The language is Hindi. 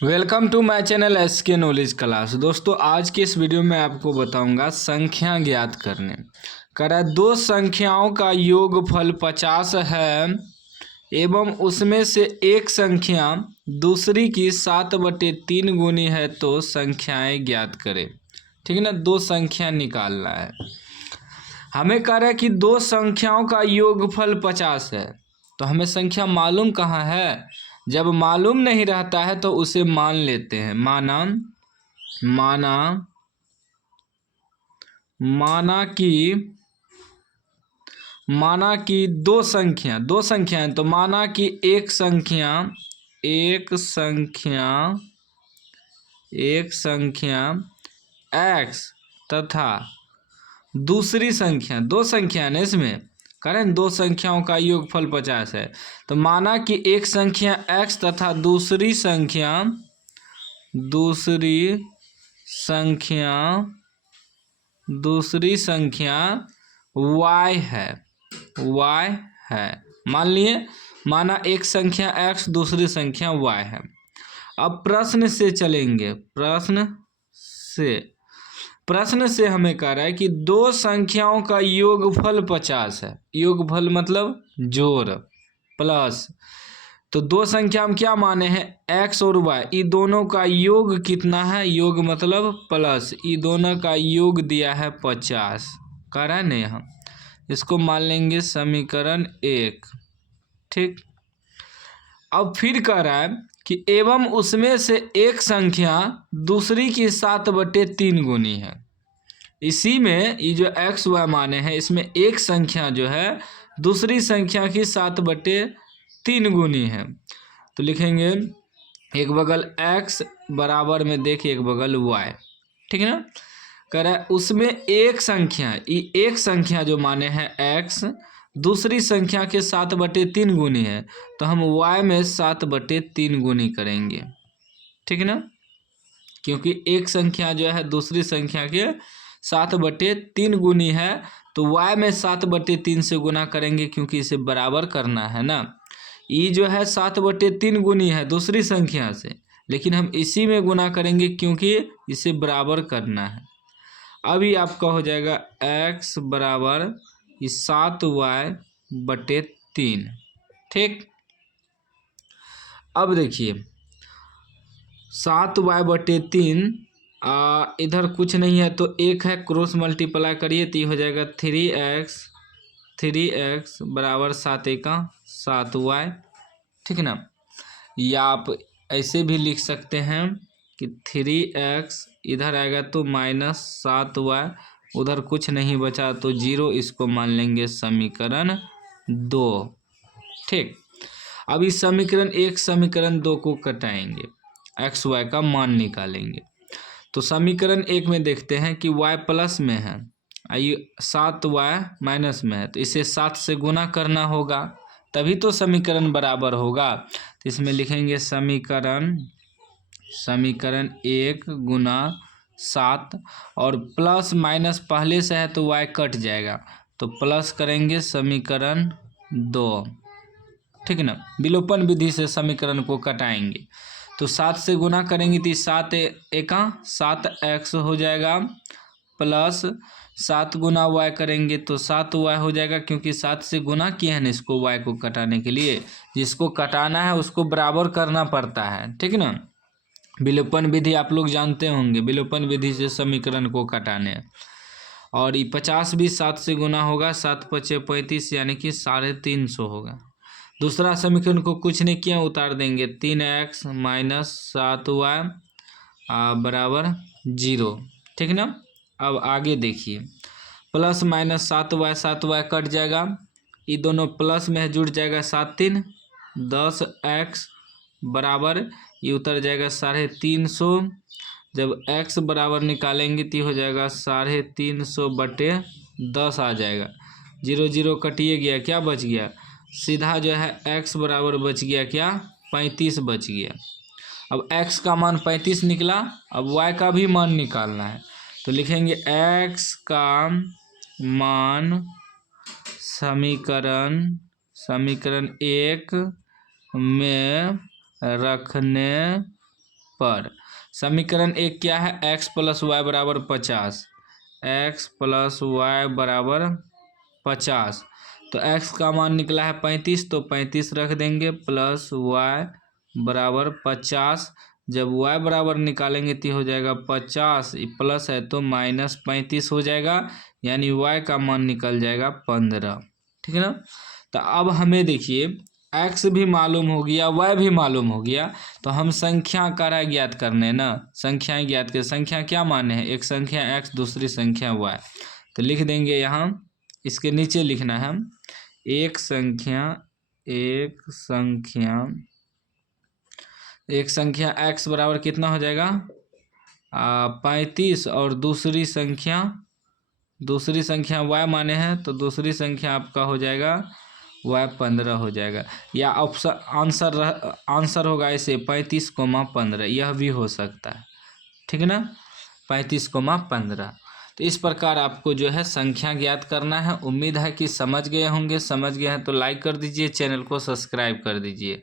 Welcome to my channel SK knowledge class. दोस्तों आज के इस वीडियो में आपको बताऊंगा संख्या ज्ञात करने। करा दो संख्याओं का योगफल 50 है एवं उसमें से एक संख्या दूसरी की 7/3 गुनी है तो संख्याएं ज्ञात करें। ठीक है ना, दो संख्या निकालना है। हमें कह रहा है कि दो संख्याओं का योगफल 50 है, तो हमें संख्या मालूम कहाँ है। जब मालूम नहीं रहता है तो उसे मान लेते हैं। माना कि दो संख्या है, तो माना कि एक संख्या x तथा दूसरी संख्या, दो संख्या है ना इसमें, करें दो संख्याओं का योगफल 50 है। तो माना कि एक संख्या x तथा दूसरी संख्या y है। मान लिए, माना एक संख्या x दूसरी संख्या y है। अब प्रश्न से चलेंगे। प्रश्न से हमें कह रहा है कि दो संख्याओं का योगफल 50 है। योगफल मतलब जोड़ प्लस, तो दो संख्या हम क्या माने हैं, x और y, ये दोनों का योग कितना है, योग मतलब प्लस, ये दोनों का योग दिया है 50। कह रहा है ना, यहाँ इसको मान लेंगे समीकरण 1। ठीक, अब फिर कह रहा है कि एवं उसमें से एक संख्या दूसरी की 7/3 गुनी है। इसी में ये जो x y माने हैं, इसमें एक संख्या जो है दूसरी संख्या की 7/3 गुनी है। तो लिखेंगे एक बगल x बराबर में देखिए एक बगल y। ठीक है ना, कह रहा है उसमें एक संख्या जो माने हैं x दूसरी संख्या के 7/3 गुनी है, तो हम y में 7/3 गुनी करेंगे। ठीक है ना, क्योंकि एक संख्या जो है दूसरी संख्या के 7/3 गुनी है, तो y में 7/3 से गुना करेंगे, क्योंकि इसे बराबर करना है ना। ये जो है 7/3 गुनी है दूसरी संख्या से, लेकिन हम इसी में गुना करेंगे क्योंकि इसे बराबर करना है। अभी आपका हो जाएगा x बराबर 7y/3। ठीक, अब देखिए 7y/3, इधर कुछ नहीं है तो एक है, क्रॉस मल्टीप्लाई करिए तो ये हो जाएगा 3x बराबर 7 एका 7y। ठीक है ना, या आप ऐसे भी लिख सकते हैं कि 3x इधर आएगा तो -7y, उधर कुछ नहीं बचा तो 0, इसको मान लेंगे समीकरण 2। ठीक, अब इस समीकरण 1 समीकरण 2 को कटाएंगे, एक्स वाई का मान निकालेंगे। तो समीकरण 1 में देखते हैं कि y प्लस में है, आइए 7y माइनस में है, तो इसे 7 से गुना करना होगा, तभी तो समीकरण बराबर होगा। तो इसमें लिखेंगे समीकरण 1 गुना 7, और प्लस माइनस पहले से है तो y कट जाएगा, तो प्लस करेंगे समीकरण 2। ठीक है ना, विलोपन विधि से समीकरण को कटाएंगे। तो 7 से गुना करेंगे तो 7 एका 7x हो जाएगा, प्लस 7 गुना y करेंगे तो 7y हो जाएगा, क्योंकि 7 से गुना किए हैं ना इसको y को कटाने के लिए। जिसको कटाना है उसको बराबर करना पड़ता है। ठीक है ना, विलोपन विधि आप लोग जानते होंगे, विलोपन विधि से समीकरण को कटाने। और ये 50 भी 7 से गुना होगा, 7×5 = 35, यानी कि 350 होगा। दूसरा समीकरण को कुछ नहीं किया, उतार देंगे, 3x माइनस 7y बराबर 0। ठीक ना, अब आगे देखिए, प्लस माइनस 7y कट जाएगा, ये दोनों प्लस में जुड़ जाएगा, 7×3 10x बराबर ये उतर जाएगा 350। जब x बराबर निकालेंगे तो हो जाएगा 350/10 आ जाएगा। 0 0 कटिए गया, क्या बच गया, सीधा जो है x बराबर बच गया क्या, 35 बच गया। अब x का मान 35 निकला, अब y का भी मान निकालना है, तो लिखेंगे x का मान समीकरण 1 में रखने पर। समीकरण 1 क्या है, x प्लस वाई बराबर 50, x प्लस वाई बराबर 50। तो x का मान निकला है 35, तो 35 रख देंगे प्लस y बराबर 50। जब y बराबर निकालेंगे तो हो जाएगा 50, प्लस है तो -35 हो जाएगा, यानी y का मान निकल जाएगा 15। ठीक है ना। तो अब हमें देखिए x भी मालूम हो गया, y भी मालूम हो गया, तो हम संख्या कार्य ज्ञात करने ना, संख्याएं ज्ञात कर। संख्या क्या माने हैं, एक संख्या x दूसरी संख्या y। तो लिख देंगे यहाँ, इसके नीचे लिखना है एक संख्या x बराबर कितना हो जाएगा 35, और दूसरी संख्या y माने हैं, तो दूसरी संख्या आपका हो जाएगा y 15 हो जाएगा। या ऑप्शन आंसर होगा ऐसे 35,15, यह भी हो सकता है। ठीक है ना, 35,15। तो इस प्रकार आपको जो है संख्या ज्ञात करना है। उम्मीद है कि समझ गए होंगे। समझ गए हैं तो लाइक कर दीजिए, चैनल को सब्सक्राइब कर दीजिए।